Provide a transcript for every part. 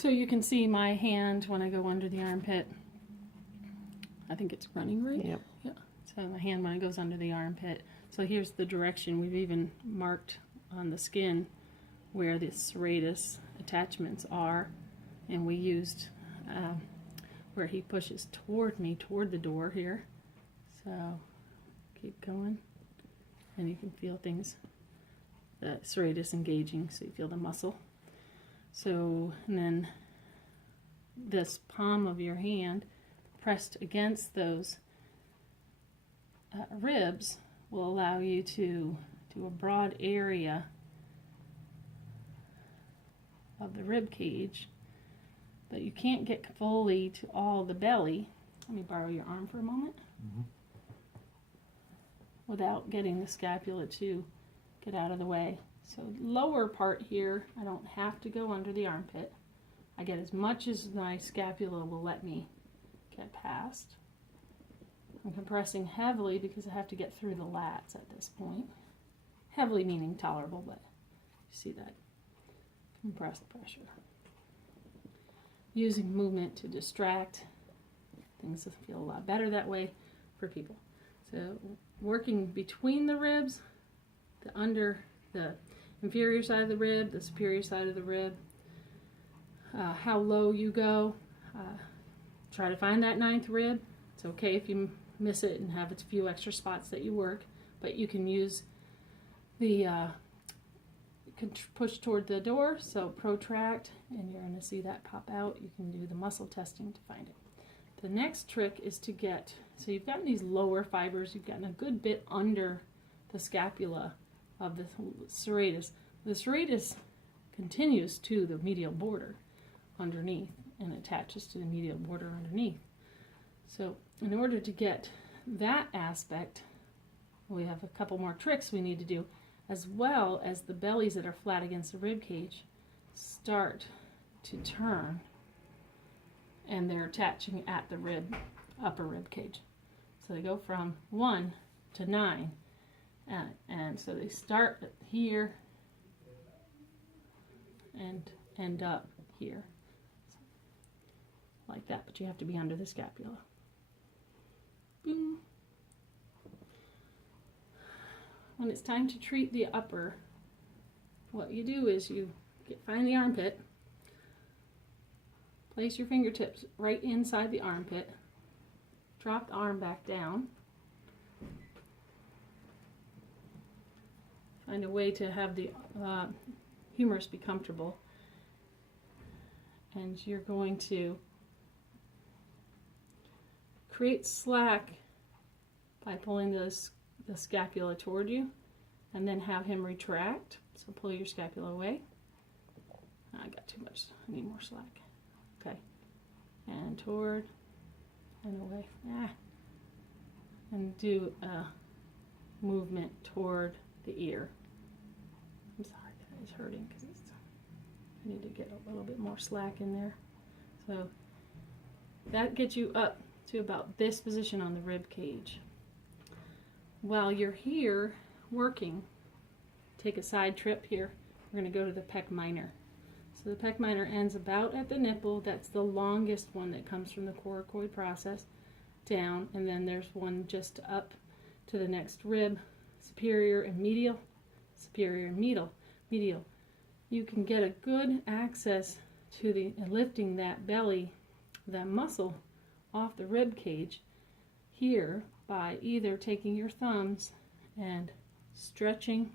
So you can see my hand when I go under the armpit. I think it's running right. Yep. Yeah. So my hand when it goes under the armpit. So here's the direction. We've even marked on the skin where the serratus attachments are, and we used where he pushes toward me, toward the door here. So keep going, and you can feel things, the serratus engaging, so you feel the muscle. So, and then this palm of your hand pressed against those ribs will allow you to do a broad area of the rib cage, but you can't get fully to all the belly. Let me borrow your arm for a moment. Without getting the scapula to get out of the way. So lower part here, I don't have to go under the armpit. I get as much as my scapula will let me get past. I'm compressing heavily because I have to get through the lats at this point. Heavily meaning tolerable, but you see that compressed pressure. Using movement to distract. Things feel a lot better that way for people. So working between the ribs, the inferior side of the rib, the superior side of the rib, how low you go. Try to find that 9th rib. It's okay if you miss it and have a few extra spots that you work, but you can use the push toward the door, so protract, and you're going to see that pop out. You can do the muscle testing to find it. The next trick is to get, so you've gotten these lower fibers, you've gotten a good bit under the scapula of the serratus. The serratus continues to the medial border underneath and attaches to the medial border underneath. So in order to get that aspect, we have a couple more tricks we need to do, as well as the bellies that are flat against the rib cage start to turn, and they're attaching at the upper rib cage. So they go from 1 to 9, and so they start here and end up here, like that, but you have to be under the scapula. Boom. When it's time to treat the upper, what you do is you find the armpit, place your fingertips right inside the armpit, drop the arm back down, find a way to have the humerus be comfortable, and you're going to create slack by pulling the scapula toward you, and then have him retract. So pull your scapula away. I got too much, I need more slack. Okay, and toward and away. And do a movement toward the ear. I'm sorry, that is hurting because I need to get a little bit more slack in there. So that gets you up to about this position on the rib cage. While you're here working, take a side trip here. We're going to go to the pec minor. So the pec minor ends about at the nipple. That's the longest one that comes from the coracoid process down, and then there's one just up to the next rib, superior and medial, superior and medial. You can get a good access to the lifting that belly, that muscle off the rib cage here by either taking your thumbs and stretching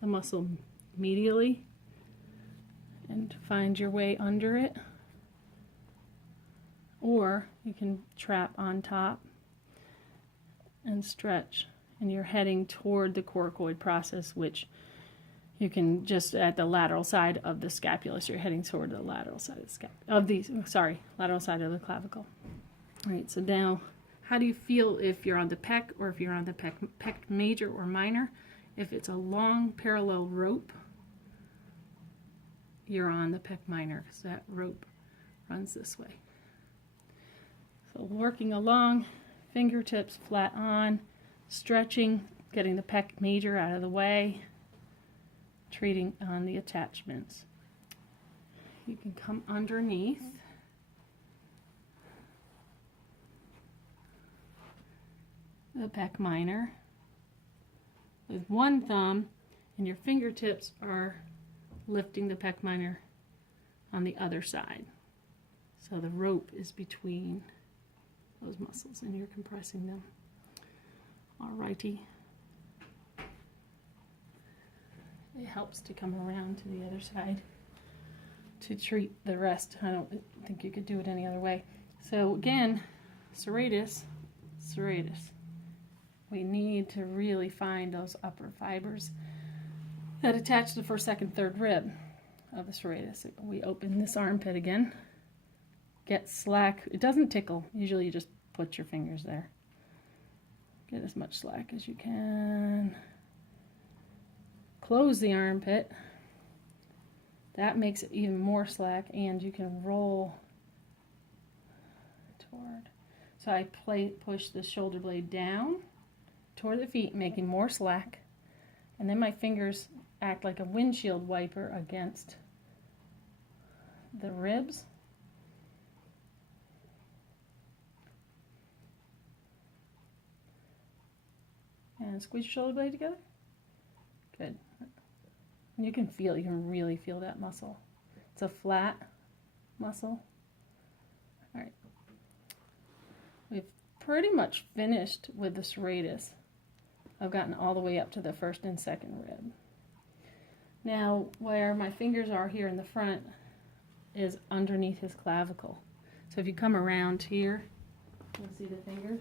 the muscle medially and find your way under it, or you can trap on top and stretch, and you're heading toward the coracoid process, which you can just at the lateral side of the scapula. So you're heading toward the lateral side of the lateral side of the clavicle. All right, so now how do you feel if you're on the pec or if you're on the pec major or minor? If it's a long parallel rope, you're on the pec minor because that rope runs this way. So working along, fingertips flat on, stretching, getting the pec major out of the way, treating on the attachments. you can come underneath the pec minor with one thumb, and your fingertips are lifting the pec minor on the other side. So the rope is between those muscles and you're compressing them. Alrighty. It helps to come around to the other side to treat the rest. I don't think you could do it any other way. So again, serratus. We need to really find those upper fibers that attach to the first, second, third rib of the serratus. We open this armpit again. Get slack. It doesn't tickle. Usually you just put your fingers there. Get as much slack as you can. Close the armpit. That makes it even more slack, and you can roll toward. So I push the shoulder blade down toward the feet, making more slack, and then my fingers act like a windshield wiper against the ribs. And squeeze your shoulder blade together. Good. And you can really feel that muscle. It's a flat muscle. All right. We've pretty much finished with the serratus. I've gotten all the way up to the first and second rib. Now, where my fingers are here in the front is underneath his clavicle. So if you come around here, you'll see the fingers.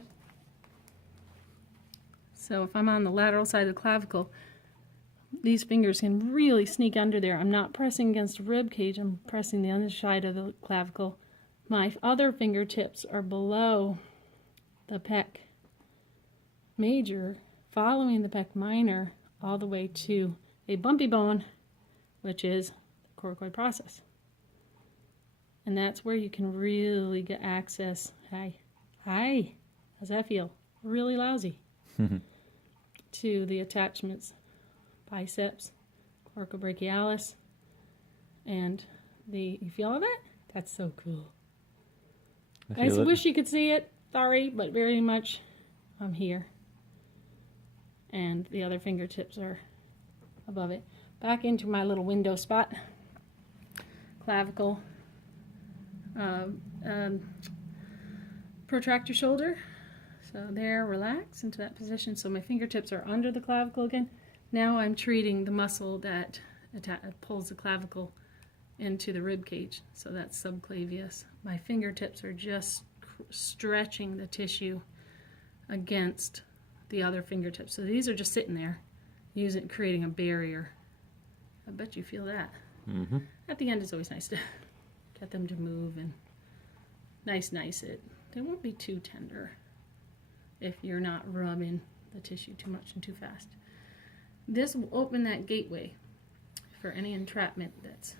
So if I'm on the lateral side of the clavicle, these fingers can really sneak under there. I'm not pressing against the rib cage, I'm pressing the underside of the clavicle. My other fingertips are below the pec major, following the pec minor all the way to a bumpy bone, which is the coracoid process. And that's where you can really get access. Hi. How's that feel? Really lousy. To the attachments, biceps, coracobrachialis, and you feel all that? That's so cool. I just wish you could see it. Sorry, but very much I'm here. And the other fingertips are above it. Back into my little window spot. Clavicle. Protract your shoulder. So there, relax into that position. So my fingertips are under the clavicle again. Now I'm treating the muscle that pulls the clavicle into the rib cage. So that's subclavius. My fingertips are just stretching the tissue against the other fingertips. So these are just sitting there, creating a barrier. I bet you feel that. Mm-hmm. At the end, it's always nice to get them to move and nice. They won't be too tender if you're not rubbing the tissue too much and too fast. This will open that gateway for any entrapment that's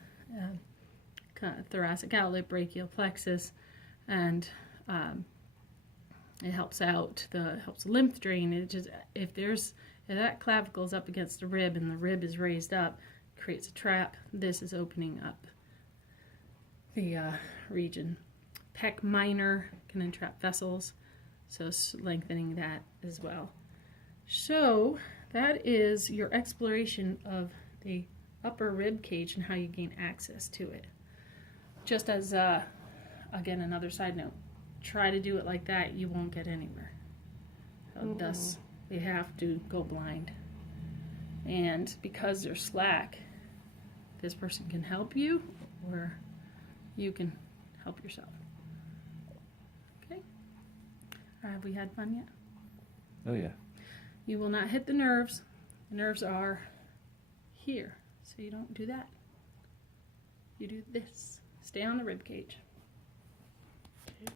thoracic outlet, brachial plexus, and it helps out helps lymph drainage. If that clavicle is up against the rib and the rib is raised up, creates a trap. This is opening up the region. Pec minor can entrap vessels. So lengthening that as well. So that is your exploration of the upper rib cage and how you gain access to it. Just as, again, another side note, try to do it like that, you won't get anywhere. So thus, we have to go blind. And because they're slack, this person can help you or you can help yourself. Have we had fun yet? Oh, yeah. You will not hit the nerves. The nerves are here, so you don't do that. You do this. Stay on the rib cage.